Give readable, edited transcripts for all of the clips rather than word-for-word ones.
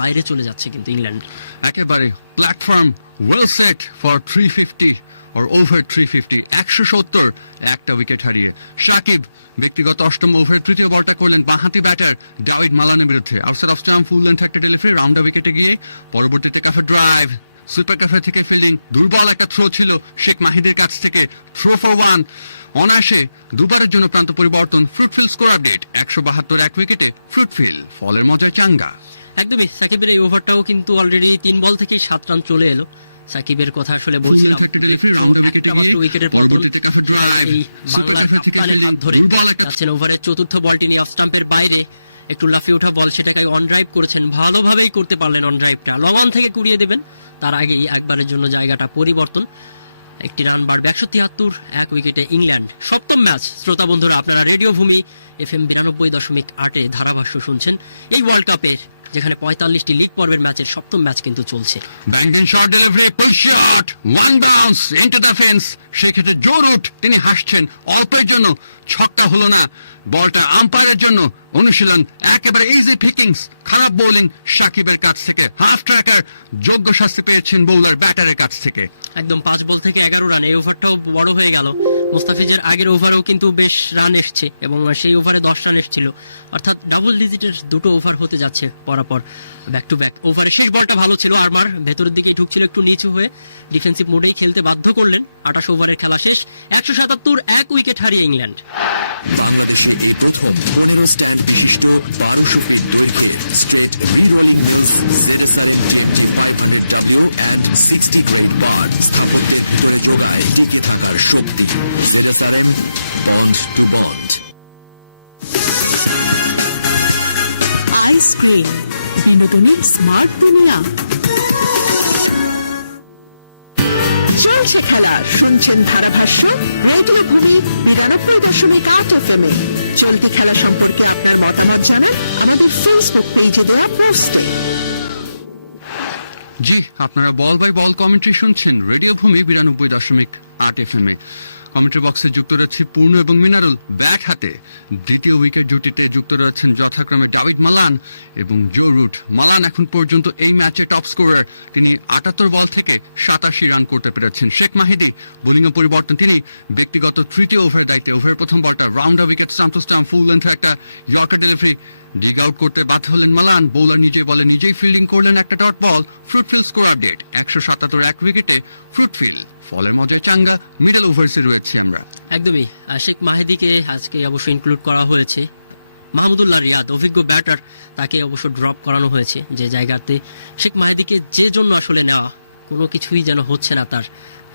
বাইরে চলে যাচ্ছে কিন্তু ইংল্যান্ড। একেবারে platform well set for 350 or over 350, 170 একটা উইকেট হারিয়ে সাকিব ব্যক্তিগত অষ্টম ওভারের তৃতীয় বলটা করলেন বাঁহাতি ব্যাটার ডাভিড মালানের বিরুদ্ধে। Outside off stump full length একটা ডেলিভারি রাউন্ড উইকেটে গিয়ে পরবর্তীতে কাফে ড্রাইভ সুপার কাফে থেকে ফিল্ডিং, দুর্বল একটা থ্রো ছিল শেখ মাহিদির কাছ থেকে, থ্রো ফর ওয়ান, অনায়াসে দুবারের জন্য প্রান্ত পরিবর্তন। ফ্রুটফিল স্কোর আপডেট 172 এক উইকেটে ফ্রুটফিল, ফলের মজায় চাঙ্গা। একদমই, সাকিবের এই ওভারটাও কিন্তু অলরেডি 3 বল থেকেই 7 রান চলে এলো। সাকিবের কথা আসলে বলছিলাম, ওভারের চতুর্থ বলটি নিয়ে অফ স্টাম্পের বাইরে একটু লাফিয়ে ওঠা বল, সেটাকে অন ড্রাইভ করেছেন, ভালোভাবেই করতে পারলেন অন ড্রাইভটা। লং অন থেকে কুড়িয়ে দেবেন, তার আগেই একবারের জন্য জায়গাটা পরিবর্তন, একটি রান বাড়বে 173 এক উইকেটে ইংল্যান্ড। সপ্তম ম্যাচ শ্রোতা বন্ধুরা, আপনারা রেডিও ভূমি FM 92.8 ধারাভাষ্য শুনছেন এই ওয়ার্ল্ড কাপের, যেখানে 45টি লিগ পর্বের ম্যাচের সপ্তম ম্যাচ কিন্তু চলছে। Banking shot delivery, pool shot, one bounce into the fence. সেই ক্ষেত্রে জো রুট তিনি হাসছেন, অল্পের জন্য ছক্কা হলো না। বলটা আম্পায়ারের জন্য অনুশীলন, একেবারে ইজি পিকিংস, খারাপ বোলিং সাকিবের কাছ থেকে। হাফ ট্র্যাকার, যোগ্য শাস্তি পেয়েছেন বোলার ব্যাটারের কাছ থেকে। একদম 5 বল থেকে 11 রান, এই ওভারটাও বড় হয়ে গেল। মুস্তাফিজের আগের ওভারেও কিন্তু বেশ রান এসছে এবং সেই ওভারে 10 রান এসেছিল, অর্থাৎ ডাবল ডিজিটের দুটো ওভার হতে যাচ্ছে পরাপর, ব্যাক টু ব্যাক। ওভারে শেষ বলটা ভালো ছিল, আরমার ভেতরের দিকেই ঢুকছিল, একটু নিচু হয়ে ডিফেন্সিভ মোডেই খেলতে বাধ্য করলেন। 28 ওভারের খেলা শেষ, 177 এক উইকেট হারিয়ে ইংল্যান্ড। বাংলাদেশে এই প্রথম 15 স্ট্যান্ড বিশিষ্ট 1200 ফিট দৈর্ঘ্যের straight re-rolling mills ZSRM TMT 500W and 60 grade bar স্থাপত্যের ভিতরে যোগায় টিকে থাকার শক্তি। ZSRM, bond to bond. Ice cream, বিনোদনের স্মার্ট দুনিয়া। চলছে খেলা, শুনছেন ধারাভাষ্য রেডিও ভূমি 92.8 FM এ। চলতি খেলা সম্পর্কে আপনার মতামত জানান আমাদের ফেসবুক পেজে দেওয়া পোস্টে। জি, আপনারা বল বাই বল কমেন্ট্রি শুনছেন রেডিও ভূমি 92.8 FM এ। কমেন্ট্রি বক্সে যুক্ত রয়েছে পূর্ণ এবং মিনারুল। ব্যাট হাতে দ্বিতীয় উইকেট জুটিতে যুক্ত রয়েছেন যথাক্রমে ডাভিড মালান এবং জো রুট। মালান এখন পর্যন্ত এই ম্যাচে টপ স্কোরার, তিনি 78 বল থেকে 87 রান করতে পেরেছেন। শেখ মাহিদি বোলিংয়ে পরিবর্তন, তিনি ব্যক্তিগত তৃতীয় ওভারের দায়িত্বে। ওভারের প্রথম বলটা round wicket, stump to stump full লেন্থে একটা ইয়র্কার ডেলিভারি, ডিগ আউট করতে বাধ্য হলেন মালান। বোলার নিজে বলে নিজেই ফিল্ডিং করলেন একটা ডট বল। ফ্রুটফিল স্কোর আপডেট 177 এক উইকেটে ফ্রুটফিল, ফলের মজায় চাঙ্গা। মিডল ওভার্সে রয়েছি আমরা। একদমই, শেখ মাহিদিকে আজকে অবশ্য ইনক্লুড করা হয়েছে। মাহমুদুল্লাহ রিয়াদ অভিজ্ঞ ব্যাটার, তাকে অবশ্য ড্রপ করানো হয়েছে, যে জায়গাতে শেখ মাহিদিকে যে জন্য আসলে নেওয়া, কোনো কিছুই যেন হচ্ছে না তার,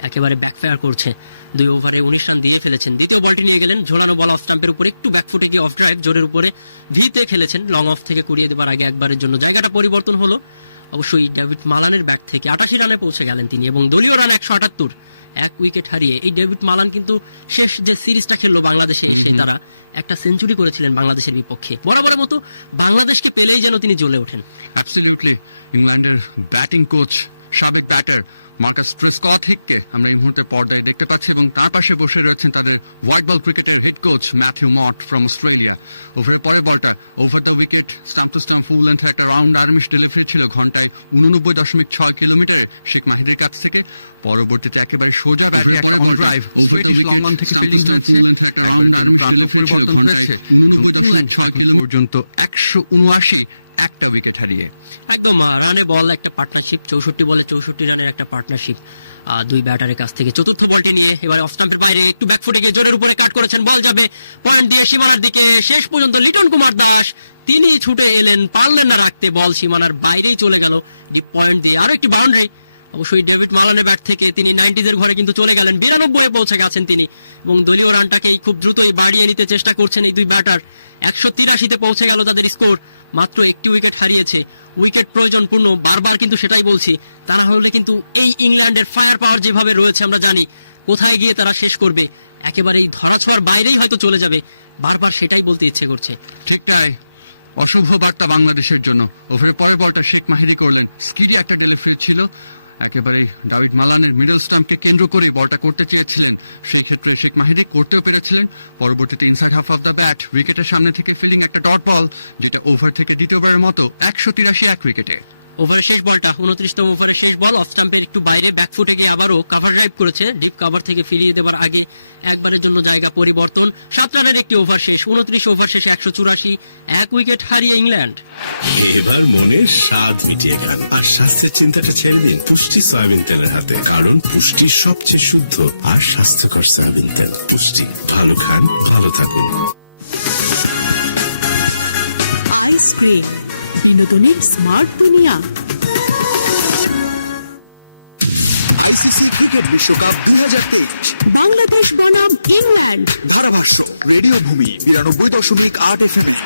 একেবারে ব্যাকফায়ার করছে। 2 ওভারে 19 রান দিয়ে ফেলেছেন। দ্বিতীয় বলটি নিয়ে গেলেন, ঝোলানো বল অফ স্টাম্পের উপরে, একটু ব্যাকফুটে গিয়ে অফ ড্রাইভ জোরের উপরে ভিতে খেলেছেন। লং অফ থেকে কুড়িয়ে দেবার আগে একবারের জন্য জায়গাটা পরিবর্তন হলো। অবশ্যই ডেভিড মালানের ব্যাট থেকে 88 রানে পৌঁছে গেলেন তিনি, এবং দলীয় রান 178 এক উইকেট হারিয়ে। এই ডেভিড মালান কিন্তু শেষ যে সিরিজটা খেললো বাংলাদেশে এসে, তারা একটা সেঞ্চুরি করেছিলেন বাংলাদেশের বিপক্ষে। বরাবরের মতো বাংলাদেশকে পেলেই যেন তিনি জ্বলে ওঠেন। অ্যাবসলিউটলি। ইংল্যান্ডের ব্যাটিং কোচ, সাবেক ব্যাটার মার্কাস ট্রেস্কথিককে আমরা এই মুহূর্তে পর্দায় দেখতে পাচ্ছি, এবং তার পাশে বসে রয়েছেন তাদের হোয়াইট বল ক্রিকেটের head coach Matthew Mott from Australia. ওভারের পরের বলটা over the wicket, stump to stump full লেন্থে একটা রাউন্ড আর্মিশ ডেলিভারি ছিল, ঘন্টায় 89.6 কিলোমিটার শেখ মাহিদির কাছ থেকে। পরবর্তীতে একেবারে সোজা ব্যাটে একটা on drive over the wicket, stump to stump full লেন্থে একটা রাউন্ড আর্মিশ ডেলিভারি ছিল, ঘন্টায় 89.6 কিলোমিটার পর্যন্ত 179 একটা উইকেট হারিয়ে। একদম রানে বল একটা পার্টনারশিপ, 64 বলে 64 রানের একটা পার্টনারশিপ 2 ব্যাটারের কাছ থেকে। চতুর্থ বলটি নিয়ে এবারে অফ স্টাম্পের বাইরে একটু ব্যাকফুটে গিয়ে জোরের উপরে কাট করেছেন, বল যাবে পয়েন্ট দিয়ে সীমানার দিকে। শেষ পর্যন্ত লিটন কুমার দাস তিনি ছুটে এলেন, পারলেন না রাখতে, বল সীমানার বাইরেই চলে গেল ডিপ পয়েন্ট দিয়ে। আরো একটি বাউন্ডারি, অবশ্যই ডেভিড মালানের ব্যাট থেকে তিনি 90s ঘরে কিন্তু চলে গেলেন, 92 পৌঁছে গেছেন তিনি, এবং দলীয় রানটাকেই খুব দ্রুতই বাড়িয়ে নিতে চেষ্টা করছেন এই 2 ব্যাটার। 183-তে পৌঁছে গেল তাদের স্কোর। মাত্র একটি উইকেট হারিয়েছে, উইকেট প্রয়োজনপূর্ণ, বারবার কিন্তু সেটাই বলছি। তা না হলে কিন্তু এই ইংল্যান্ডের ফায়ার পাওয়ার যেভাবে রয়েছে, আমরা জানি কোথায় গিয়ে তারা শেষ করবে, একেবারে এই ধরাছোঁয়ার বাইরেই হয়তো চলে যাবে, বারবার সেটাই বলতে ইচ্ছে করছে। ঠিক তাই, অশুভ বার্তা বাংলাদেশের জন্য। ওভারের পরের বলটা শেখ মাহিদি করলেন, স্কিডি একটা ডেলিভারি ছিল, একেবারেই ডাভিড মালানের মিডল স্টাম্পকে কেন্দ্র করে বলটা করতে চেয়েছিলেন, সেই ক্ষেত্রে শেখ মাহিদি করতেও পেরেছিলেন। পরবর্তীতে inside half of the bat উইকেটের সামনে থেকে ফিল্ডিং একটা ডট বল, যেটা ওভার থেকে দ্বিতীয়বারের মতো 183 এক উইকেটে। ওভারের শেষ বলটা 29তম ওভারের শেষ বল, অফ স্টাম্পের একটু বাইরে ব্যাকফুটে গিয়ে আবারও কাভার ড্রাইভ করেছে, ডিপ কাভার থেকে ফিরিয়ে দেওয়ার আগে একবারের জন্য জায়গা পরিবর্তন। 7 রানের একটি ওভার শেষ, 29 ওভার শেষে 184, এক উইকেট হারিয়ে ইংল্যান্ড। এবার মনের স্বাদ মিটিয়ে খান আর স্বাস্থ্যের চিন্তাটা ছেড়ে দিন পুষ্টি সয়াবিন তেলের হাতে, কারণ পুষ্টি সবচেয়ে শুদ্ধ আর স্বাস্থ্যকর সয়াবিন তেল। পুষ্টি, ভালো খান, ভালো থাকুন। আইসক্রিম, বিনোদনের স্মার্ট দুনিয়া। আইসিসি ক্রিকেট বিশ্বকাপ 2023 বাংলাদেশ বনাম ইংল্যান্ড। ধারাভাষ্য রেডিও ভূমি 92.8 FM এ।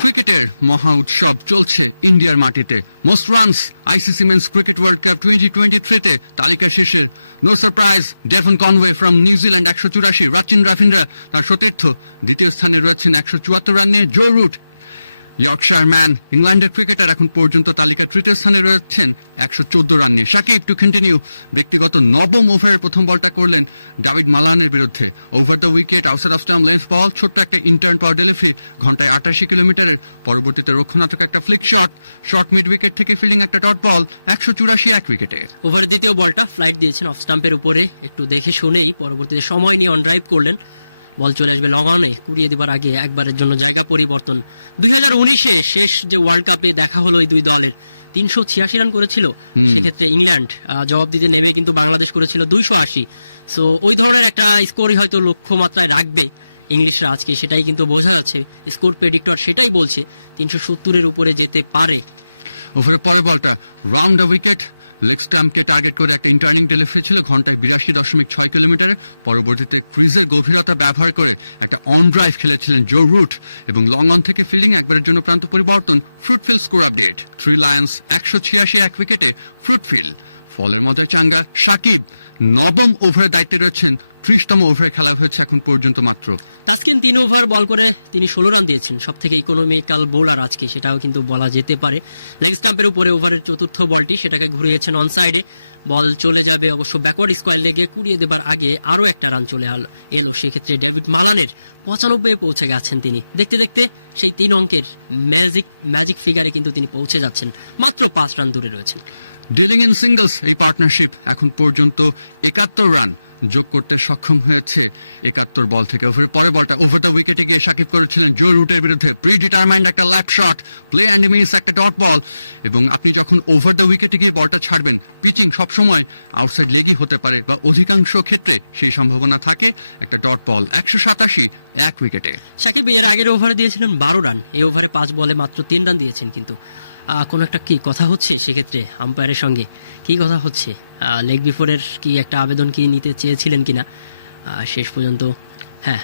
ক্রিকেটের মহা উৎসব চলছে ইন্ডিয়ার মাটিতে। Most runs ICC men's cricket world cup 2023-তে তালিকা শীর্ষে no surprise Devon Conway from নিউজিল্যান্ড 184, রাচিন রাফিন্দ্রা তার সতীর্থ দ্বিতীয় স্থানে রয়েছেন 174 রান নিয়ে জো রুট। ইয়র্কশায়ার ম্যান ইংল্যান্ডের ক্রিকেটার এখন পর্যন্ত তালিকার তৃতীয় স্থানে রয়েছেন 114 রান নিয়ে। শাকিব টু কন্টিনিউ ব্যক্তিগত নবম ওভারের প্রথম বলটা করলেন ডাভিড মালানের বিরুদ্ধে। Over the wicket, outside off stump, length ball, ছোট্ট একটা ইন্টার্ন পাওয়ার ডেলিভারি, ঘন্টায় 88 কিলোমিটারের। পরবর্তীতে রক্ষণাত্মক একটা ফ্লিক শর্ট মিড উইকেট থেকে ফিল্ডিং একটা ডট বল, 184 এক উইকেটে। ওভারের দ্বিতীয় বলটা ফ্লাইট দিয়েছেন অফ স্টাম্পের উপরে, একটু দেখে শুনেই পরবর্তীতে সময় নিয়ে অন ড্রাইভ করলেন। বল চলে আসবে লং অনে, কুড়িয়ে দেবার আগে একবারের জন্য জায়গা পরিবর্তন। 2019-এ শেষ যে ওয়ার্ল্ড কাপে দেখা হলো এই দুই দলের, 386 রান করেছিল, সেক্ষেত্রে ইংল্যান্ড জবাব দিতে নেমে কিন্তু বাংলাদেশ করেছিল 280। সো ওই ধরনের একটা স্কোরই হয়তো লক্ষ্যমাত্রায় রাখবে ইংলিশরা আজকে, সেটাই কিন্তু বোঝা যাচ্ছে। স্কোর প্রেডিক্টর সেটাই বলছে 370-এর উপরে যেতে পারে। ওভারের পরের বলটা রাউন্ড দ্য উইকেট, লেগ স্টাম্পকে টার্গেট করে একটা ইন্টার্নিং ডেলিভারি ছিল, ঘন্টায় 82.6 কিলোমিটারে। পরবর্তীতে ক্রিজের গভীরতা ব্যবহার করে একটা অন ড্রাইভ খেলেছিলেন জো রুট এবং লং অন থেকে ফিল্ডিং একবারের জন্য প্রান্ত পরিবর্তন। ফ্রুটফিল্ড স্কোর আপডেট, 3 লায়ন্স 186 এক উইকেটে ফ্রুটফিল্ড। ফলের মজায় চাঙ্গা সাকিব নবম ওভারের দায়িত্বে রয়েছেন, 30তম ওভারে খেলা হয়েছে এখন পর্যন্ত মাত্র। তাসকিন 3 ওভার বল করে তিনি 16 রান দিয়েছেন, সব থেকে ইকোনমিক্যাল বোলার আজকে, সেটাও কিন্তু বলা যেতে পারে। লেগ স্টাম্পের উপরে ওভারের চতুর্থ বলটি, সেটাকে ঘুরিয়েছেন অন সাইডে, বল চলে যাবে অবশ্য ব্যাকওয়ার্ড স্কোয়ার লেগে, কুড়িয়ে দেবার আগে আরও একটা রান চলে এলো। সেক্ষেত্রে ডেভিড মালানের 95-এ পৌঁছে গেছেন তিনি। দেখতে দেখতে সেই 3 অঙ্কের ম্যাজিক ফিগারে কিন্তু তিনি পৌঁছে যাচ্ছেন, মাত্র 5 রান দূরে রয়েছেন। ডিলিং ইন সিঙ্গলস এই পার্টনারশিপ এখন পর্যন্ত 71 রান যোগ করতে সক্ষম হয়েছে 71 বল থেকে। ওভারের পরে বলটা ওভার দ্য উইকেটে গিয়ে সাকিব করেছিলেন জো রুটের বিরুদ্ধে, প্রি ডিটারমাইন্ড একটা ল্যাপ শট, প্লে অ্যান্ড মিস একটা ডট বল। এবং আপনি যখন ওভার দ্য উইকেটে গিয়ে বলটা ছাড়বেন, পিচিং সবসময় আউটসাইড লেগই হতে পারে বা অধিকাংশ ক্ষেত্রে সেই সম্ভাবনা থাকে। একটা ডট বল, 187 এক উইকেটে। সাকিব এর আগের ওভারে দিয়েছিলেন 12 রান, এই ওভারে 5 বলে মাত্র 3 রান দিয়েছেন। কিন্তু কোনো একটা কি কথা হচ্ছে সেক্ষেত্রে আম্পায়ারের সঙ্গে, কি কথা হচ্ছে? লেগ বিফোরের কি একটা আবেদন কি নিতে চেয়েছিলেন কিনা শেষ পর্যন্ত? হ্যাঁ,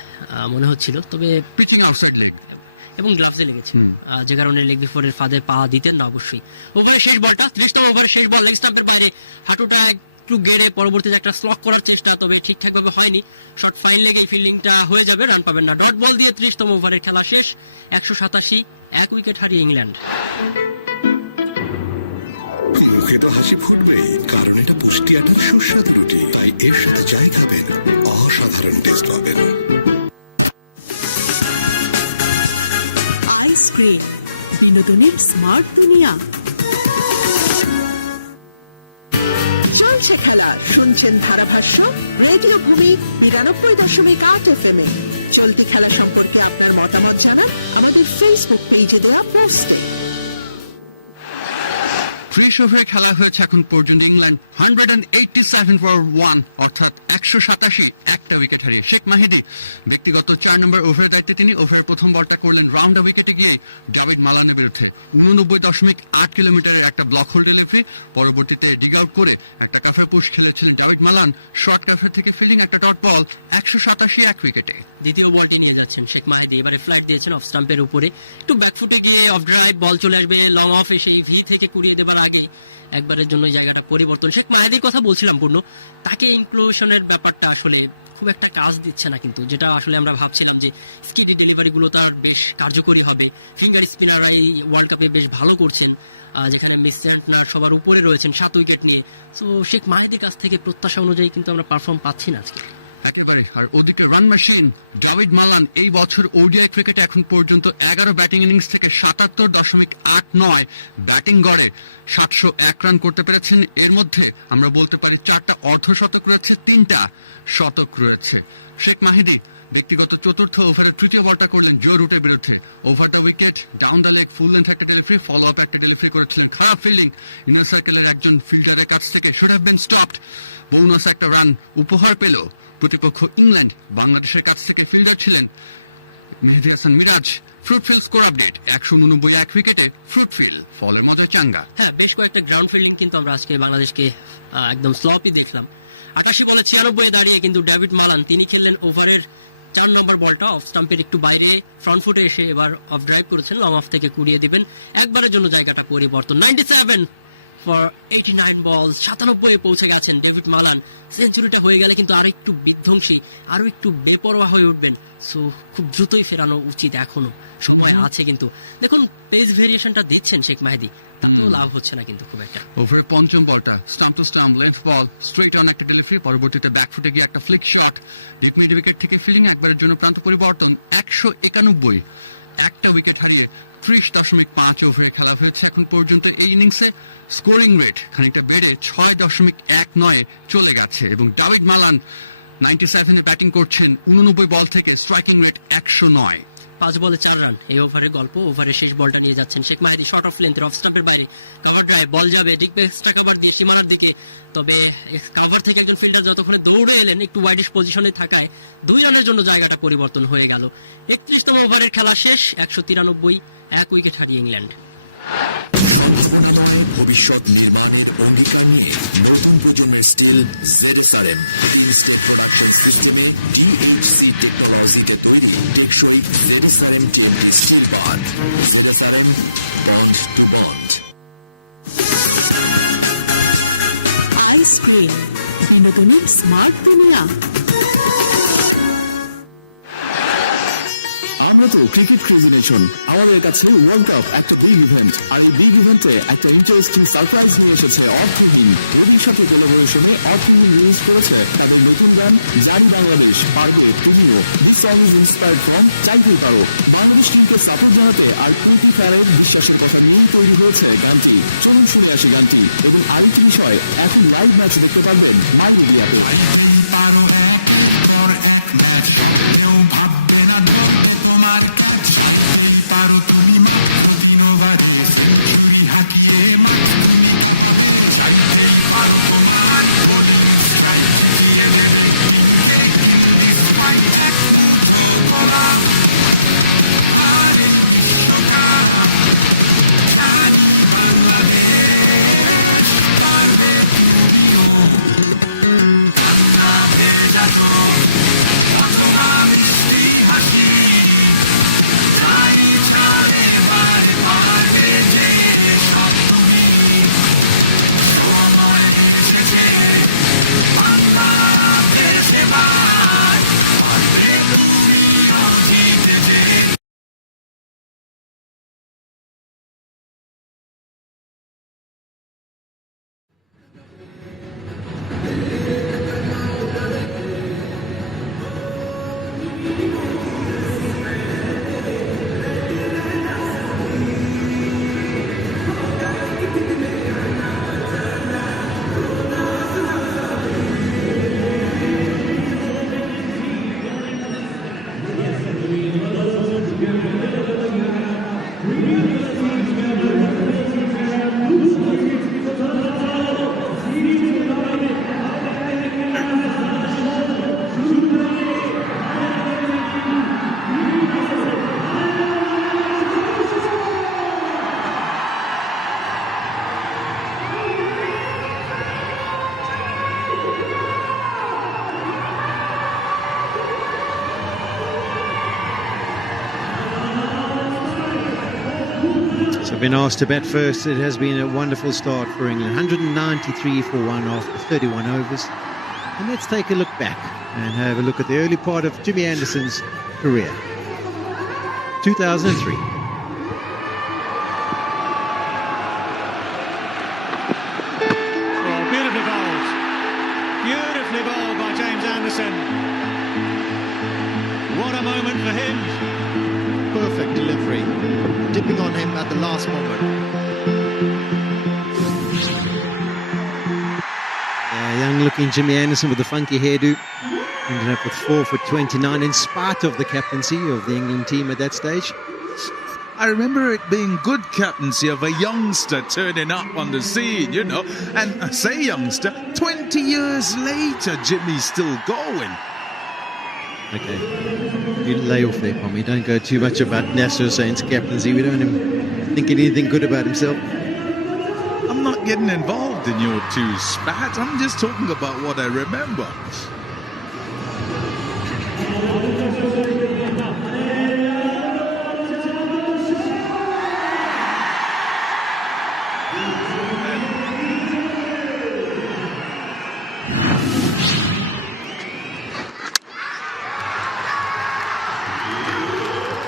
মনে হচ্ছিল, তবে পিচিং আউটসাইড লেগ এবং গ্লাভসে লেগেছে, যে কারণে লেগ বিফোরের ফাঁদে পা দিতেন না অবশ্যই। ওভারের শেষ বলটা 30তম ওভারের শেষ বল, লেগ স্টাম্পের বাইরে হাঁটুটা একটু গেড়ে পরবর্তীতে একটা স্লক করার চেষ্টা, তবে ঠিকঠাকভাবে হয়নি। শর্ট ফাইন লেগে এই ফিল্ডিংটা হয়ে যাবে, রান পাবেন না। ডট বল দিয়ে 30তম ওভারের খেলা শেষ, 187 এক উইকেট হারিয়ে ইংল্যান্ড। মুখে তো হাসি ফুটবে, কারণ এটা পুষ্টি আটার সুস্বাদু রুটি, তাই এর সাথে যাই খাবেন অসাধারণ টেস্ট পাবেন। আইসক্রিম, বিনোদনের স্মার্ট দুনিয়া। চলছে খেলা, শুনছেন ধারাভাষ্য রেডিও ভূমি 92.8 FM এ। চলতি খেলা সম্পর্কে আপনার মতামত জানান আমাদের ফেসবুক পেজে দেয়া পোস্টে। 30 ওভারে খেলা হয়েছে এখন পর্যন্ত ইংল্যান্ড 187 ফর 1, অর্থাৎ 187 একটা উইকেট হারিয়ে। শেখ মাহিদি ব্যক্তিগত 4 নম্বর ওভারের দায়িত্বে তিনি। ওভারের প্রথম বলটা করলেন রাউন্ড দ্য উইকেটে গিয়ে ডাভিড মালানের বিরুদ্ধে, 89.8 কিলোমিটারের একটা ব্লক হোল ডেলিভারি। পরবর্তীতে ডিগ আউট করে একটা কাফের পুশ খেলেছিলেন ডাভিড মালান, শর্ট কাফের থেকে ফিল্ডিং একটা ডট বল, 187 এক উইকেটে। দ্বিতীয় বলটি নিয়ে যাচ্ছেন শেখ মাহিদি, এবারে ফ্লাইট দিয়েছেন অফ স্টাম্পের উপরে, একটু ব্যাকফুটে গিয়ে অফ ড্রাইভ, বল চলে আসবে লং অফ, সেই ভি থেকে কুড়িয়ে দেবার আগে একবারের জন্য জায়গাটা পরিবর্তন। শেখ মাহিদির কথা বলছিলাম পূর্ণ, তাকে ইনক্লুশনের ব্যাপারটা আসলে খুব একটা কাজ দিচ্ছে না কিন্তু, যেটা আসলে আমরা ভাবছিলাম যে স্কিডি ডেলিভারিগুলো তার বেশ কার্যকরী হবে। ফিঙ্গার স্পিনাররা এই ওয়ার্ল্ড কাপে বেশ ভালো করছেন, যেখানে মিস সেন্টনার সবার উপরে রয়েছেন 7 উইকেট নিয়ে। সো শেখ মাহিদির কাছ থেকে প্রত্যাশা অনুযায়ী কিন্তু আমরা পারফর্ম পাচ্ছি না আজকে। একেবারে। আর ওদিকে রান মেশিন ডেভিড মালান এই বছর ওডিআই ক্রিকেটে এখন পর্যন্ত 11 ব্যাটিং ইনিংস থেকে 77.89 ব্যাটিং গড়ে 701 রান করতে পেরেছেন। এর মধ্যে আমরা বলতে পারি 4টা অর্ধশতক রয়েছে, 3টা শতক রয়েছে। শেখ মাহিদি ব্যক্তিগত চতুর্থ ওভারের তৃতীয় বলটা করলেন জো রুটের বিরুদ্ধে। Over the wicket, down the leg, full length একটা ডেলিভারি, ফলো আপ একটা ডেলিভারি করেছিলেন। খারাপ ফিল্ডিং ইনার সার্কেলের একজন ফিল্ডারের কাছ থেকে, should have been stopped. Bonus একটা রান উপহার পেল প্রতিপক্ষ ইংল্যান্ড। বাংলাদেশের কাছ থেকে ফিল্ডার ছিলেন মেহেদী হাসান মিরাজ। ফ্রুটফিল্ড স্কোর আপডেট 189 এক উইকেটে ফ্রুটফিল্ড, ফলের মজায় চাঙ্গা। হ্যাঁ, বেশ কয়েকটা গ্রাউন্ড ফিল্ডিং কিন্তু আমরা আজকে বাংলাদেশকে একদম স্লপই দেখলাম। 88 বলে 96 দাঁড়িয়ে কিন্তু ডেভিড মালান তিনি খেললেন ওভারের 4 নম্বর বলটা অফ স্টাম্পের একটু বাইরে, ফ্রন্ট ফুটে এসে এবার অফ ড্রাইভ করেছেন, লং অফ থেকে কুড়িয়ে দিবেন। একবারের জন্য জায়গাটা পরিবর্তন। 97 ফর 89 বল, 97 পৌঁছে গেছেন ডেভিড মালান। সেঞ্চুরিটা হয়ে গেলে কিন্তু আরো একটু বিধ্বংসী, আরো একটু বেপরোয়া হয়ে উঠবেন। সো খুব দ্রুতই ফেরানো উচিত, এখনো সময় আছে। কিন্তু দেখুন পেস ভেরিয়েশনটা দিচ্ছেন শেখ মাহিদি, তাতেও লাভ হচ্ছে না কিন্তু খুব একটা। ওভারের পঞ্চম বলটা stump to stump length ball, straight on একটা ডেলিভারি, পরবর্তীতে ব্যাকফুটে গিয়ে একটা flick shot, deep mid wicket থেকে ফিল্ডিং, একবারের জন্য প্রান্ত পরিবর্তন। 191 একটা উইকেট হারিয়ে 30.5 ওভারে খেলা হয়েছে এখন পর্যন্ত এই ইনিংসে। স্কোরিং রেট খানিকটা বেড়ে 6.19 চলে গেছে এবং ডেভিড মালান 97-এ ব্যাটিং করছেন 89 বল থেকে, স্ট্রাইকিং রেট 109। 5 বলে 4 রান এই ওভারের গল্প। ওভারের শেষ বলটা নিয়ে যাচ্ছেন শেখ মাহিদি, শর্ট অফ লেন্থের অফ স্টাম্পের বাইরে, কভার ড্রাইভ, বল যাবে ডিপ এক্সট্রা কভার দিয়ে সীমানার দিকে। তবে কভার থেকে একজন ফিল্ডার যতক্ষণে দৌড়ে এলেন একটু ওয়াইডিশ পজিশনে থাকায় 2 রানের জন্য জায়গাটা পরিবর্তন হয়ে গেল। 31তম ওভারের খেলা শেষ, 193, 1 উইকেট হারিয়ে ইংল্যান্ড। সম্ভাবনাময় ভবিষ্যৎ নির্মাণের অঙ্গীকার নিয়ে নতুন প্রজন্মের স্টিল ZSRM 3 স্টেট প্রোডাকশন সিস্টেমে DHC টেকনোলজিতে তৈরি টেকসই ZSRM TMT steel bar. ZSRM bond to bond. Ice cream বিনোদনের স্মার্ট দুনিয়া। আমরা তো ক্রিকেট ক্রেজি নেশন, আমাদের কাছে ওয়ার্ল্ড কাপ একটা বিগ ইভেন্ট, আর এই বিগ ইভেন্টে একটা ইন্টারেস্টিং সারপ্রাইজ নিয়ে এসেছে অর্থহীন। রবির সাথে কোলাবোরেশনে অর্থহীন রিলিজ করেছে তাদের নতুন গান জানি বাংলাদেশ পারবে তুমিও। This song is inspired from চাইতেই পারো। বাংলাদেশ টিমকে সাপোর্ট জানাতে আর কোটি ফ্যানের বিশ্বাসের কথা নিয়েই তৈরি হয়েছে গানটি। চলুন শুনে আসি গানটি। এবং আরেকটি বিষয়, এখন লাইভ ম্যাচ দেখতে পারবেন মাই রবি অ্যাপে। চাইতেই পারো একের পর এক ম্যাচ, স্বপ্নেও ভাববে না ধরবে তোমার ক্যাচ। চাইতেই পারো তুমি মাত্র 3 ওভারে সেঞ্চুরি হাঁকিয়ে মাঠ তুমি কাঁপাবে। চাইতেই পারো তোমার বোলিং স্ট্রাইক ঠুকিয়ে দেবে টিমকে ইন দিস ফাইট। এক মুঠো গোলাপ আর এই বিশ্বকাপ, জানি বাংলাদেশ পারবে তুমিও। কান্না ভেজা চোখ অথবা মিষ্টি হাসি, যাই চাও এবারে পারবে যে সব তুমি। সময় এসেছে বাংলাদেশ এবার পারবে তুমিও জিতে যে। So been asked to bat first. It has been a wonderful start for England. 193 for 1 after 31 overs. And let's take a look back and have a look at the early part of Jimmy Anderson's career. 2003. Oh, beautifully bowled. Beautifully bowled by James Anderson. What a moment for him. Perfect delivery. Dipping on him at the last moment. Young looking Jimmy Anderson with a funky hairdo. Ended up with 4 for 29 in spite of the captaincy of the England team at that stage. I remember it being good captaincy of a youngster turning up on the scene, you know. And I say youngster, 20 years later, Jimmy's still going. Okay, you lay off there, Pommy. Don't go too much about Nasser Hussain's captaincy. We don't want him thinking anything good about himself. I'm not getting involved in your two spats. I'm just talking about what I remember.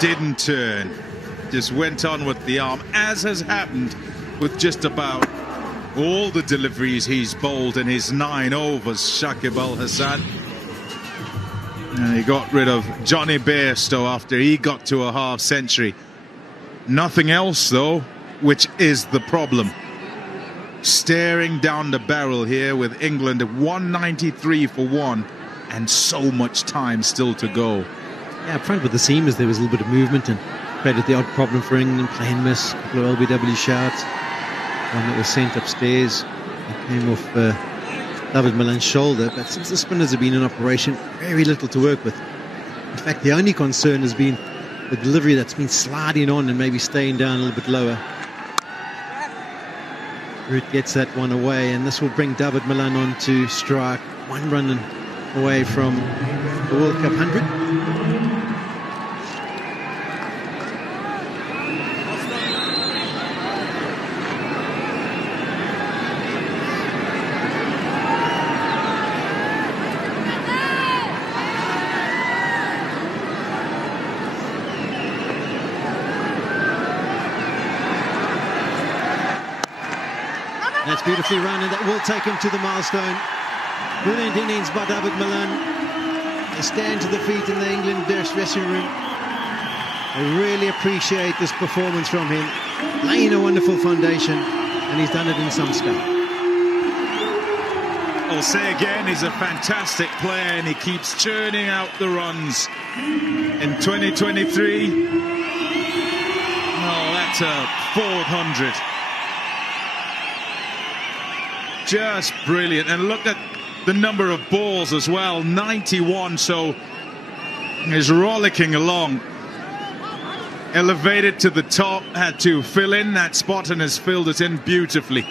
Didn't turn, just went on with the arm, as has happened with just about all the deliveries he's bowled in his 9 overs, Shakib Al Hasan. And he got rid of Johnny Bairstow after he got to a half century. Nothing else though, which is the problem. Staring down the barrel here with England at 193 for 1 and so much time still to go. Yeah, up front with the seamers there was a little bit of movement and created the odd problem for England. Playing miss, a couple of LBW shouts. One that was sent upstairs. It came off David Malan's shoulder, but since the spinners have been in operation, very little to work with. In fact, the only concern has been the delivery that's been sliding on and maybe staying down a little bit lower. Root gets that one away, and this will bring David Malan on to strike. 1 run away from the World Cup 100. That's beautifully run, and that will take him to the milestone. Brilliant innings by David Malan. They stand to the feet in the England dressing room. I really appreciate this performance from him. Laying a wonderful foundation, and he's done it in some style. I'll say again, he's a fantastic player and he keeps churning out the runs. In 2023, oh, that's a 400. Just brilliant. And look at the number of balls as well, 91, so he's rollicking along. Elevated to the top, had to fill in that spot and has filled it in beautifully.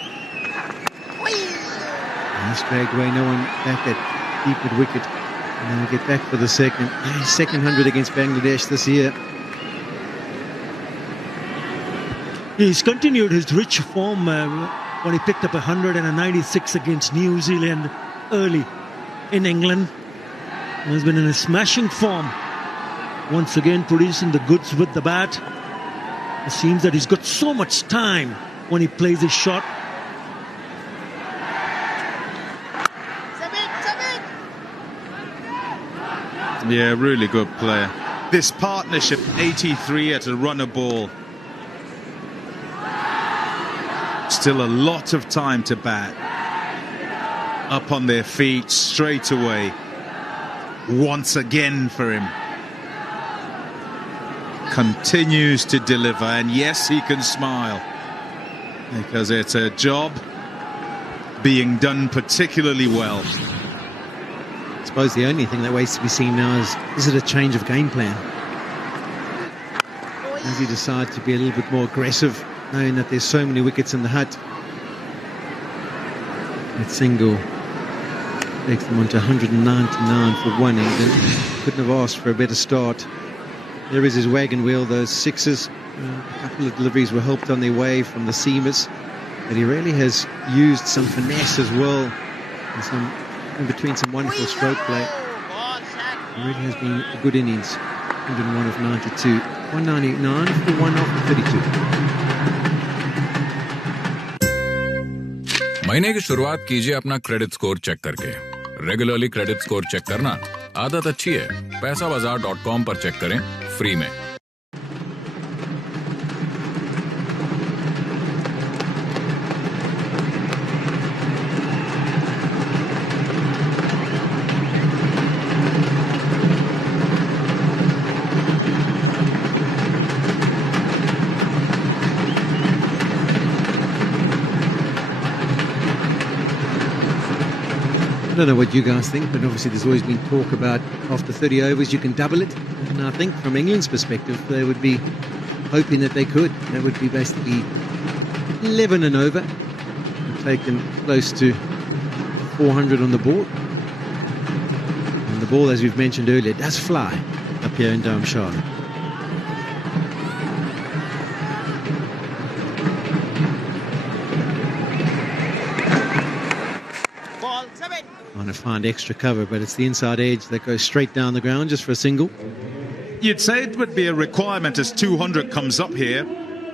Nice dragged away, no one back at deep at wicket. And then we get back for the second 100 against Bangladesh this year. He's continued his rich form when he picked up 100 and a 96 against New Zealand early in England. He has been in a smashing form. Once again producing the goods with the bat. It seems that he's got so much time when he plays his shot. Yeah, really good player. This partnership, 83 at a runner ball. Still a lot of time to bat. Up on their feet straight away. Once again for him. Continues to deliver, and yes, he can smile. Because it's a job being done particularly well. I suppose the only thing that waits to be seen now is it a change of game plan? Does he decide to be a little bit more aggressive, knowing that there's so many wickets in the hut? That single takes them on to 199 for 1 England. Couldn't have asked for a better start. There is his wagon wheel, those sixes. A couple of deliveries were helped on their way from the seamers, but he really has used some finesse as well, and some in between some wonderful stroke play. It really has been a good innings. 101 of 92, 199 for 1 off 32. महीने की शुरुआत कीजिए अपना credit score check करके। Regularly credit score check करना आदत अच्छी है। पैसाबाजार.com पर चेक करें फ्री में। I don't know what you guys think, but obviously there's always been talk about after 30 overs you can double it. And I think from England's perspective, they would be hoping that they could. That would be basically 11 and over. They've taken close to 400 on the board. And the ball, as we've mentioned earlier, does fly up here in Dharamshala. Trying to find extra cover, but it's the inside edge that goes straight down the ground just for a single. You'd say it would be a requirement as 200 comes up here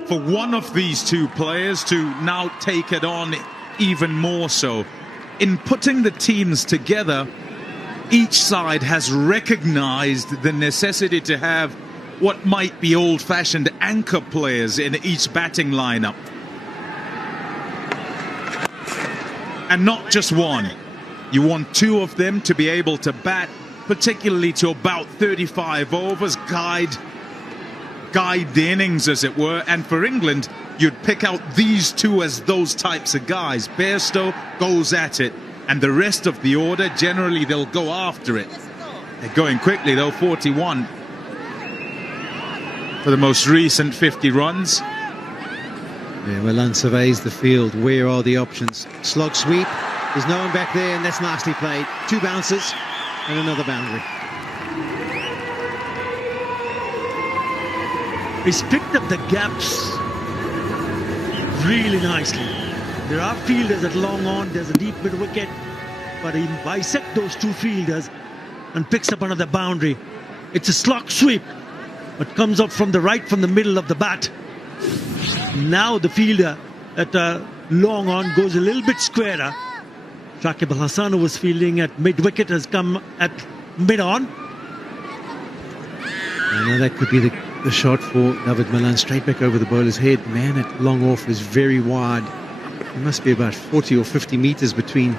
for one of these two players to now take it on even more so. In putting the teams together, each side has recognized the necessity to have what might be old-fashioned anchor players in each batting lineup. And not just one. You want two of them to be able to bat, particularly to about 35 overs, guide the innings, as it were. And for England, you'd pick out these two as those types of guys. Bairstow goes at it, and the rest of the order, generally, they'll go after it. They're going quickly, though, 41 for the most recent 50 runs. Yeah, Malan surveys the field. Where are the options? Slog sweep. There's no one back there, and that's nicely played. Two bounces and another boundary. He's picked up the gaps really nicely. There are fielders at long on, there's a deep mid wicket, but he bisects those two fielders and picks up another boundary. It's a slog sweep, but comes up from the right, from the middle of the bat. Now the fielder at long on goes a little bit squarer. Shakib Al Hasan, who was fielding at mid-wicket, has come at mid-on. Now that could be the shot for David Malan, straight back over the bowler's head. Man at long off is very wide. There must be about 40 or 50 metres between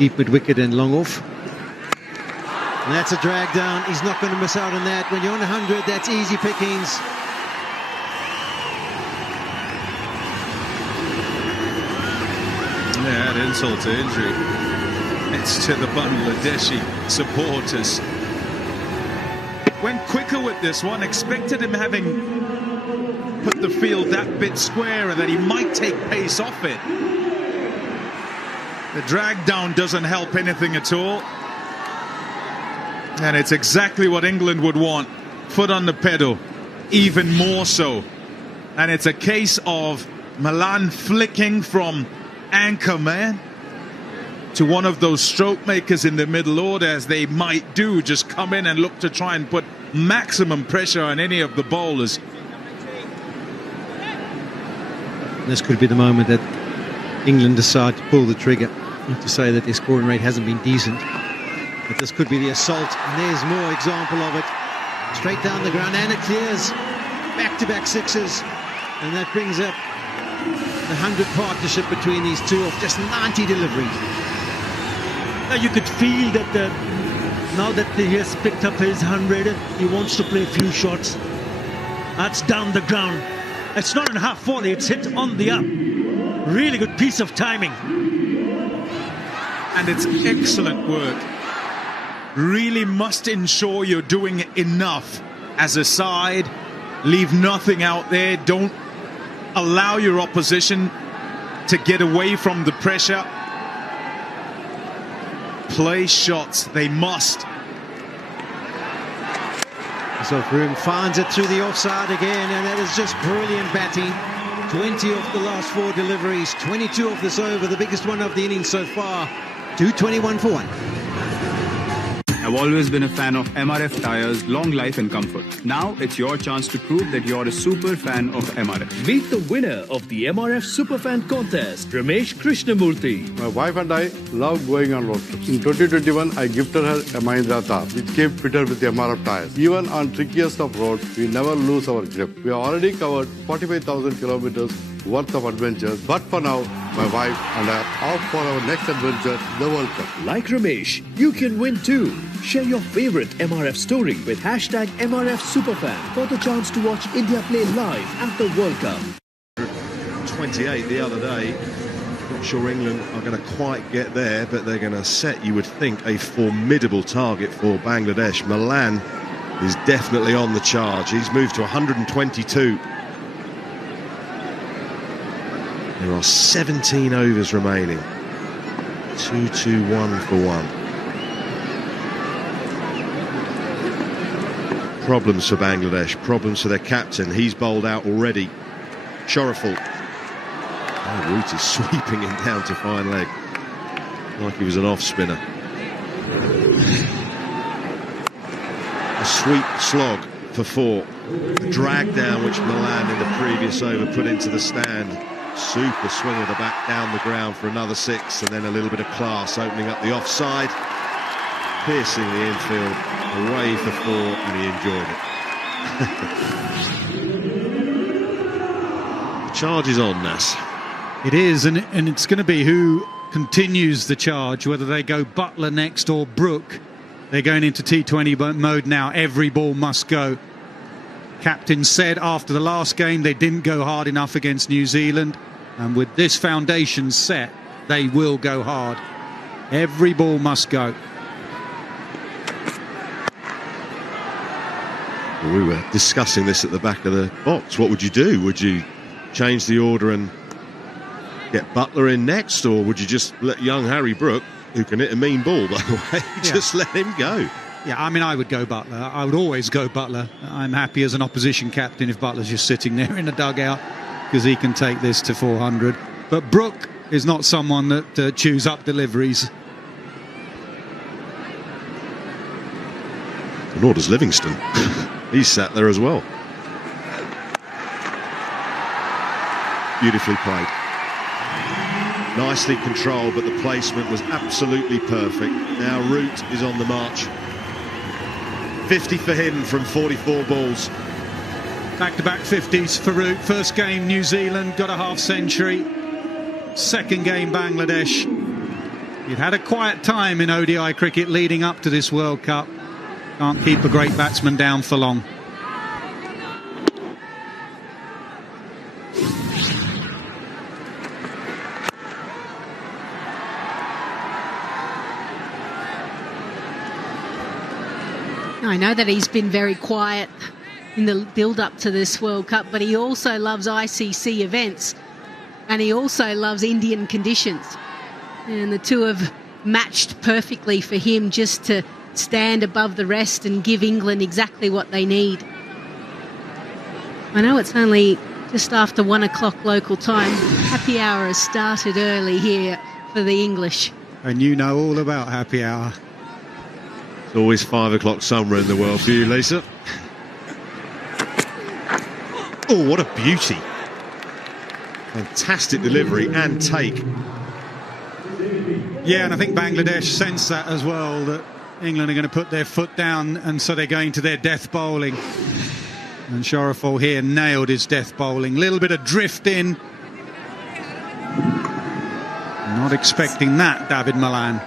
deep mid-wicket and long off. And that's a drag down. He's not going to miss out on that. When you're on 100, that's easy pickings. Yeah, add insult to injury. It's to the Bangladeshi supporters. Went quicker with this one. Expected him having put the field that bit square and that he might take pace off it. The drag down doesn't help anything at all. And it's exactly what England would want. Foot on the pedal, even more so. And it's a case of Malan flicking from anchor man to one of those stroke makers in the middle order, as they might do, just come in and look to try and put maximum pressure on any of the bowlers. This could be the moment that England decide to pull the trigger. Not to say that their scoring rate hasn't been decent, but this could be the assault, and there's more example of it. Straight down the ground, and it clears. Back-to-back sixes, and that brings up the 100 partnership between these two of just 90 deliveries. Now you could feel that now that he has picked up his 100, he wants to play a few shots. That's down the ground. It's not in half volley, it's hit on the up. Really good piece of timing. And it's excellent work. Really must ensure you're doing enough as a side. Leave nothing out there. Don't allow your opposition to get away from the pressure. Play shots, they must. So Froome finds it through the offside again, and that is just brilliant batting. 20 off the last 4 deliveries, 22 off this over, the biggest one of the innings so far. 221 for 1. I've always been a fan of MRF tires, long life and comfort. Now it's your chance to prove that you're a super fan of MRF. Meet the winner of the MRF Superfan Contest, Ramesh Krishnamurthy. My wife and I love going on road trips. In 2021, I gifted her a Mahindra Thar, which came fitted with the MRF tires. Even on trickiest of roads, we never lose our grip. We have already covered 45,000 kilometers worth of adventures. But for now, my wife and I are off for our next adventure, the World Cup. Like Ramesh, you can win too. Share your favorite MRF story with hashtag MRF Superfan for the chance to watch India play live at the World Cup. 28 the other day. Not sure England are going to quite get there, but they're going to set, you would think, a formidable target for Bangladesh. Malan is definitely on the charge. He's moved to 122. There are 17 overs remaining. 2-2-1 for 1. Problems for Bangladesh, problems for their captain. He's bowled out already. Shoreful. Oh, Root is sweeping him down to fine leg, like he was an off spinner. A sweep slog for 4. A drag down which Malan in the previous over put into the stand. Super swing of the bat down the ground for another 6, and then a little bit of class opening up the offside, piercing the infield, away for 4, and he enjoyed it. The charge is on, Nas. It is, and it's going to be who continues the charge, whether they go Butler next or Brooke. They're going into T20 mode now. Every ball must go. Captain said after the last game they didn't go hard enough against New Zealand, and with this foundation set, they will go hard. Every ball must go. We were discussing this at the back of the box. What would you do? Would you change the order and get Butler in next, or would you just let young Harry Brooke, who can hit a mean ball, by the way, just let him go? Yeah, I mean, I would go Butler. I would always go Butler. I'm happy as an opposition captain if Butler's just sitting there in the dugout, because he can take this to 400. But Brooke is not someone that chews up deliveries. Nor does Livingston. He's sat there as well. Beautifully played. Nicely controlled, but the placement was absolutely perfect. Now Root is on the march. 50 for him from 44 balls. Back-to-back 50s for Root. First game New Zealand, got a half century. Second game Bangladesh. He'd had a quiet time in ODI cricket leading up to this World Cup. Can't keep a great batsman down for long. I know that he's been very quiet in the build-up to this World Cup, but he also loves ICC events, and he also loves Indian conditions. And the two have matched perfectly for him, just to stand above the rest and give England exactly what they need. I know it's only just after 1 o'clock local time. Happy hour has started early here for the English. And you know all about happy hour. It's always 5 o'clock somewhere in the world for you, Lisa. Oh, what a beauty. Fantastic delivery and take. Yeah, and I think Bangladesh sense that as well, that England are going to put their foot down, and so they're going to their death bowling. And Shoreful here nailed his death bowling. Little bit of drift in. Not expecting that, David Malan.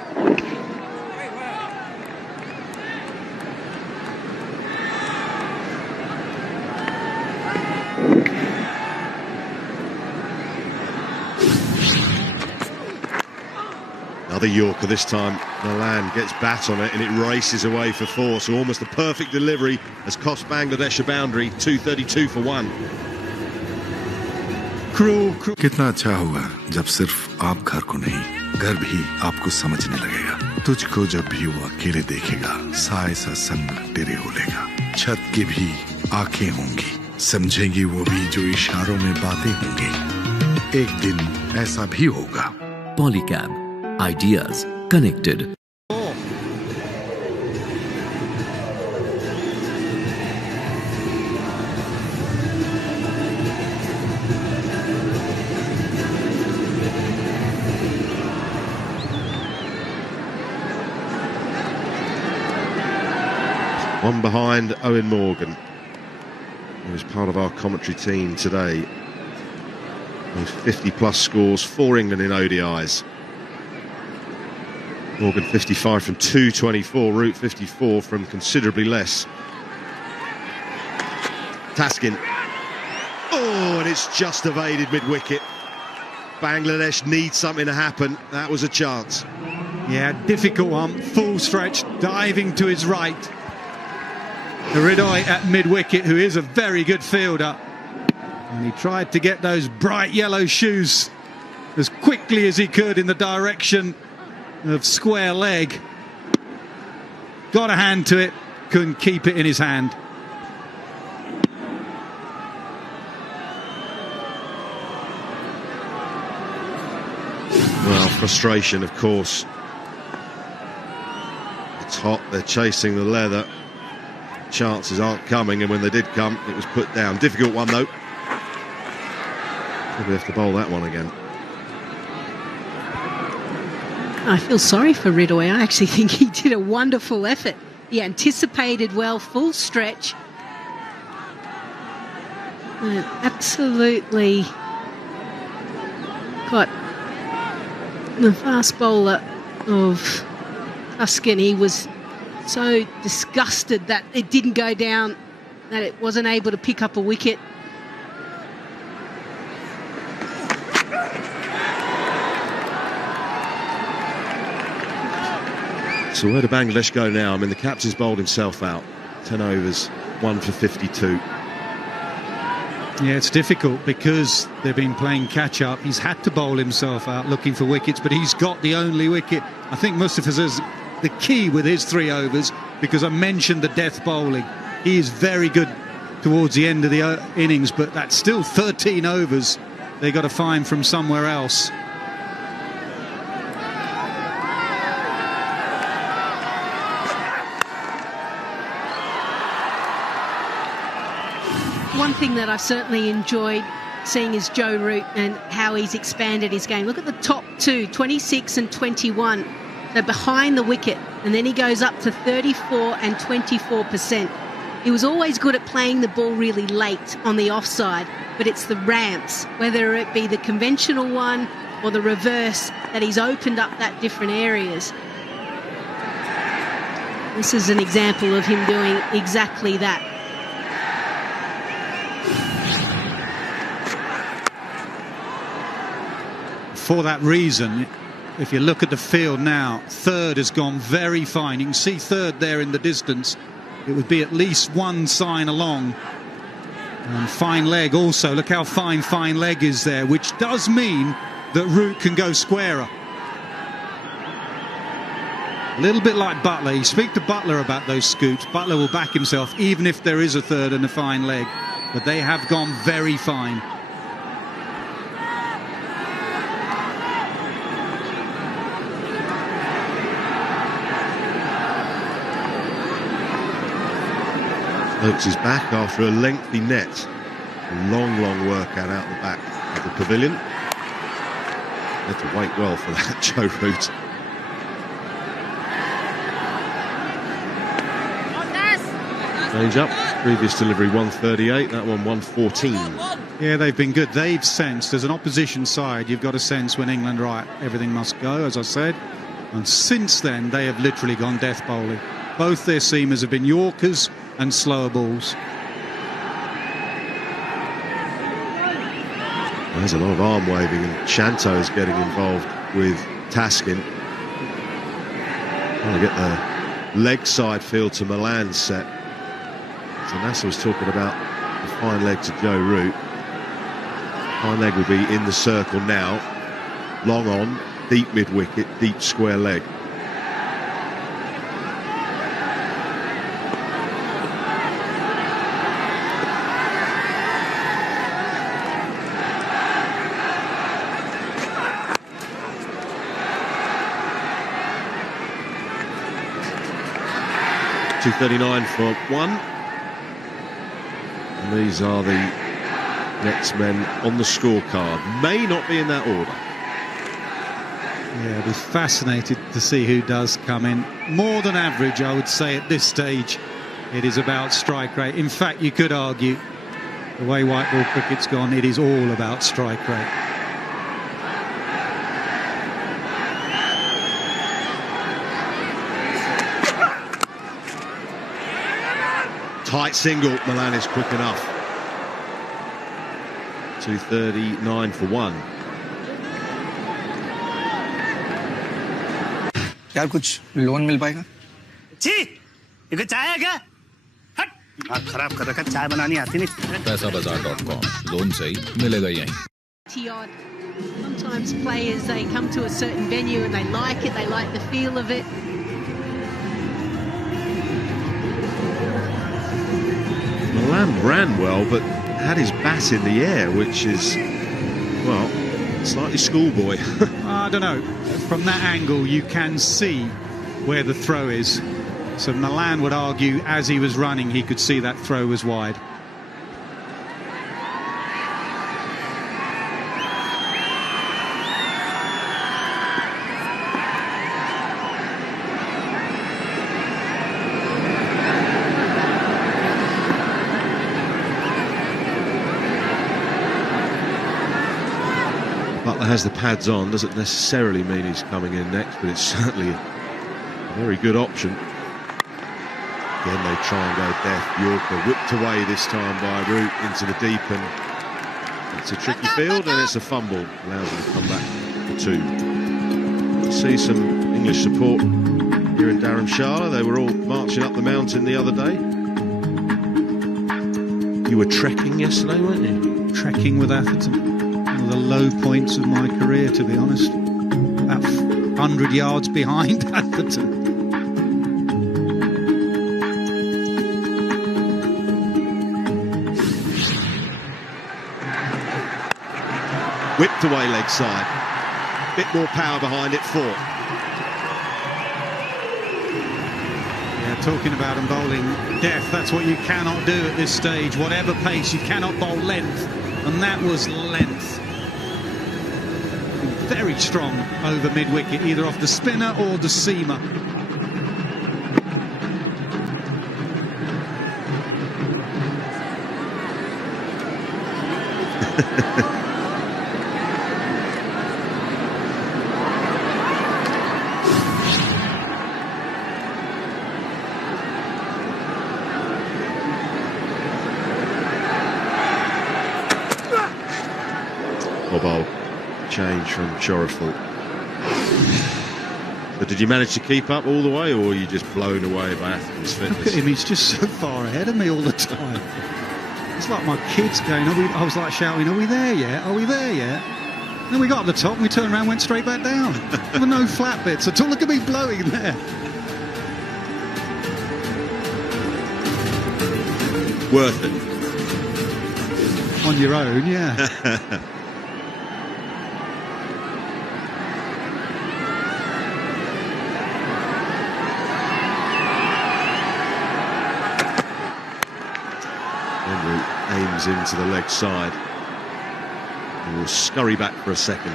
Another Yorker this time. Malan gets bat on it and it races away for 4. So almost the perfect delivery has cost Bangladesh a boundary. 232 for 1. कितना अच्छा होगा जब सिर्फ आप घर को नहीं, घर भी आपको समझने लगेगा। तुझको जब भी वो अकेले देखेगा, साए सा संग तेरे हो लेगा। छत की भी आंखें होंगी, समझेंगी वो भी जो इशारों में बातें होंगी। एक दिन ऐसा भी होगा। Polycab. Ideas, connected. One behind Owen Morgan, who was part of our commentary team today. With 50-plus scores for England in ODIs. Morgan 55 from 224, Root 54 from considerably less. Taskin. Oh, and it's just evaded mid-wicket. Bangladesh needs something to happen. That was a chance. Yeah, difficult one. Full stretch, diving to his right. Hridoy at mid-wicket, who is a very good fielder. And he tried to get those bright yellow shoes as quickly as he could in the direction of square leg. Got a hand to it, couldn't keep it in his hand. Well, frustration, of course. It's hot, they're chasing the leather. Chances aren't coming, and when they did come, it was put down. Difficult one, though. Probably have to bowl that one again. I feel sorry for Hridoy. I actually think he did a wonderful effort. He anticipated well, full stretch. Absolutely got the fast bowler of Tuscan. He was so disgusted that it didn't go down, that it wasn't able to pick up a wicket. So where do Bangladesh go now? I mean, the captain's bowled himself out. 10 overs, 1 for 52. Yeah, it's difficult because they've been playing catch-up. He's had to bowl himself out looking for wickets, but he's got the only wicket. I think Mustapha's is the key with his 3 overs, because I mentioned the death bowling. He is very good towards the end of the innings, but that's still 13 overs they got to find from somewhere else. One thing that I've certainly enjoyed seeing is Joe Root and how he's expanded his game. Look at the top two, 26 and 21. They're behind the wicket, and then he goes up to 34 and 24%. He was always good at playing the ball really late on the offside, but it's the ramps, whether it be the conventional one or the reverse, that he's opened up that different areas. This is an example of him doing exactly that. For that reason, if you look at the field now, third has gone very fine. You can see third there in the distance. It would be at least one sign along. And fine leg also. Look how fine leg is there, which does mean that Root can go squarer. A little bit like Butler. You speak to Butler about those scoops. Butler will back himself even if there is a third and a fine leg. But they have gone very fine. Oakes is back after a lengthy net. A long workout out the back of the pavilion. Had to wait well for that, Joe Root. Change up. Previous delivery 138, that one 114. Yeah, they've been good. They've sensed, as an opposition side, you've got to sense when England right, everything must go, as I said. And since then, they have literally gone death bowling. Both their seamers have been Yorkers and slower balls. There's a lot of arm waving, and Shanto is getting involved with Taskin. Trying to get the leg side field to Milan's set. So Nasser was talking about the fine leg to Joe Root. Fine leg will be in the circle now. Long on, deep mid-wicket, deep square leg. 2:39 for one. And these are the next men on the scorecard. May not be in that order. Yeah, I'll be fascinated to see who does come in. More than average, I would say, at this stage. It is about strike rate. In fact, you could argue, the way white ball cricket's gone, it is all about strike rate. Tight single. Malan is quick enough. 2:39 for one. यार कुछ लोन मिल पाएगा? जी, ये चाय है क्या? हट, हाथ खराब कर रखा, चाय बनानी आती नहीं। पैसाबाजार.com लोन सही मिलेगा यहीं। Sometimes players, they come to a certain venue and they like it, they like the feel of it. Malan ran well, but had his bat in the air, which is, well, slightly schoolboy. I don't know. From that angle, you can see where the throw is. So Malan would argue, as he was running, he could see that throw was wide. Butler has the pads on, doesn't necessarily mean he's coming in next, but it's certainly a very good option. Again, they try and go death. Yorker whipped away this time by Root into the deep, and it's a tricky field, and it's a fumble. Allows them to come back for two. See some English support here in Dharamshala. They were all marching up the mountain the other day. You were trekking yesterday, weren't you? Trekking with Atherton. One of the low points of my career, to be honest. About 100 yards behind Atherton. Whipped away leg side. Bit more power behind it, four. Yeah, talking about him bowling death, that's what you cannot do at this stage. Whatever pace, you cannot bowl length. And that was length. Very strong over mid-wicket, either off the spinner or the seamer. Bob change from Choriful. But did you manage to keep up all the way, or were you just blown away by Atherton's fitness? Look at him, he's just so far ahead of me all the time. It's like my kids going, I was like shouting, are we there yet? Are we there yet? And then we got up the top and we turned around and went straight back down. There were no flat bits at all. Look at me blowing there. Worth it. On your own, yeah. Aims into the leg side. He will scurry back for a second.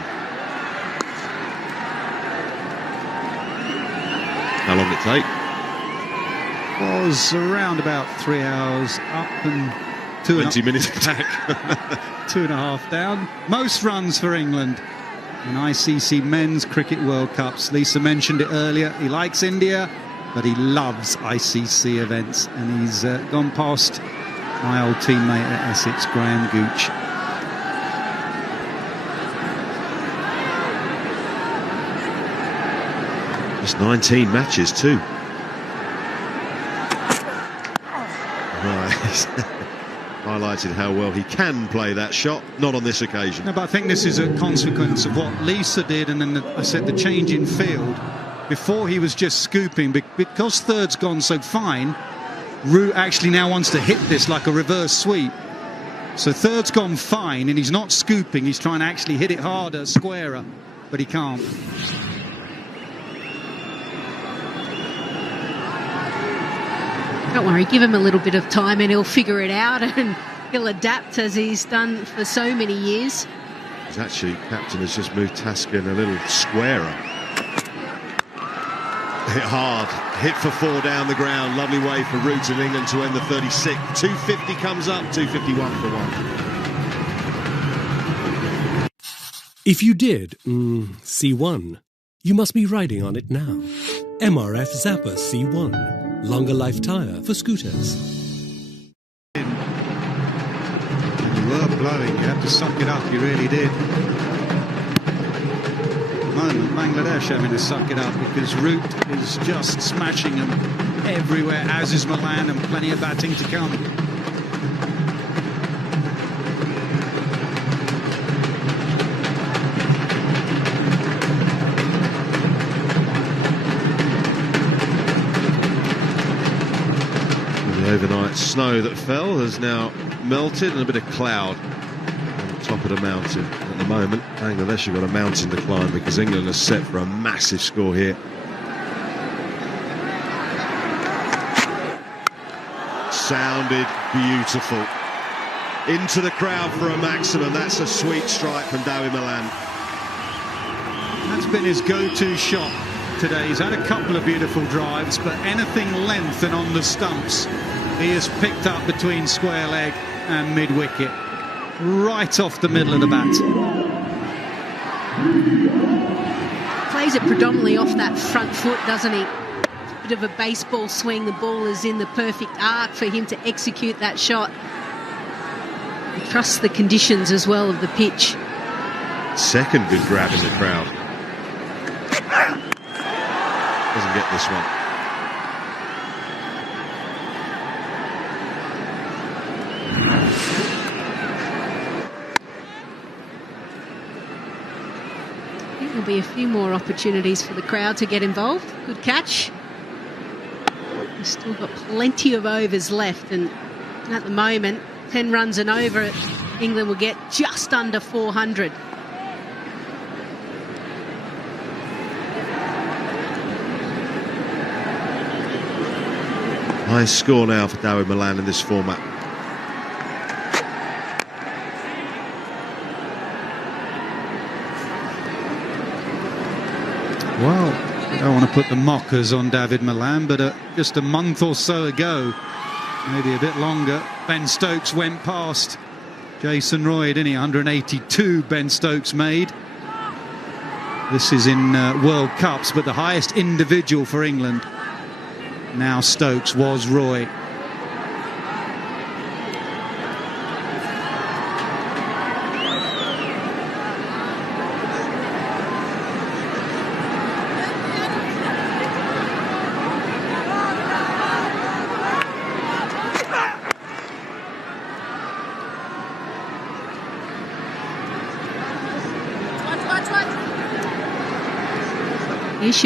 How long did it take? Was around about 3 hours up and 20 minutes back. 2.5 down. Most runs for England in ICC Men's Cricket World Cups. Lisa mentioned it earlier. He likes India, but he loves ICC events, and he's gone past my old teammate at Essex, Graham Gooch. Just 19 matches too. Right. Highlighted how well he can play that shot, not on this occasion. No, but I think this is a consequence of what Lisa did, and then I said the change in field. Before he was just scooping, because third's gone so fine, Root actually now wants to hit this like a reverse sweep. So third's gone fine and he's not scooping, he's trying to actually hit it harder, squarer, but he can't. worry, give him a little bit of time and he'll figure it out and he'll adapt as he's done for so many years. He's actually, captain has just moved Taskin a little squarer. Hit hard, hit for 4 down the ground. Lovely way for Root in England to end the 36. 250 comes up, 251 for 1. If you did see one, you must be riding on it now. MRF Zappa C1. Longer life tire for scooters. When you were blowing, you had to suck it up, you really did. At the moment, Bangladesh having to suck it up because Root is just smashing them everywhere, as is Milan, and plenty of batting to come. Overnight snow that fell has now melted and a bit of cloud on the top of the mountain. At the moment, Bangladesh have got a mountain to climb because England is set for a massive score here. Sounded beautiful. Into the crowd for a maximum. That's a sweet strike from Dawid Malan. That's been his go-to shot today. He's had a couple of beautiful drives, but anything length and on the stumps, he has picked up between square leg and mid-wicket, right off the middle of the bat. Plays it predominantly off that front foot, doesn't he? Bit of a baseball swing. The ball is in the perfect arc for him to execute that shot. He trusts the conditions as well of the pitch. Second big grab in the crowd. Doesn't get this one. I think there'll be a few more opportunities for the crowd to get involved. Good catch. We've still got plenty of overs left, and at the moment 10 runs and over, England will get just under 400. High score now for Dawid Malan in this format. Well, I don't want to put the mockers on Dawid Malan, but just a month or so ago, maybe a bit longer, Ben Stokes went past Jason Roy, didn't he? 182 Ben Stokes made. This is in World Cups, but the highest individual for England. Now Stokes was Roy.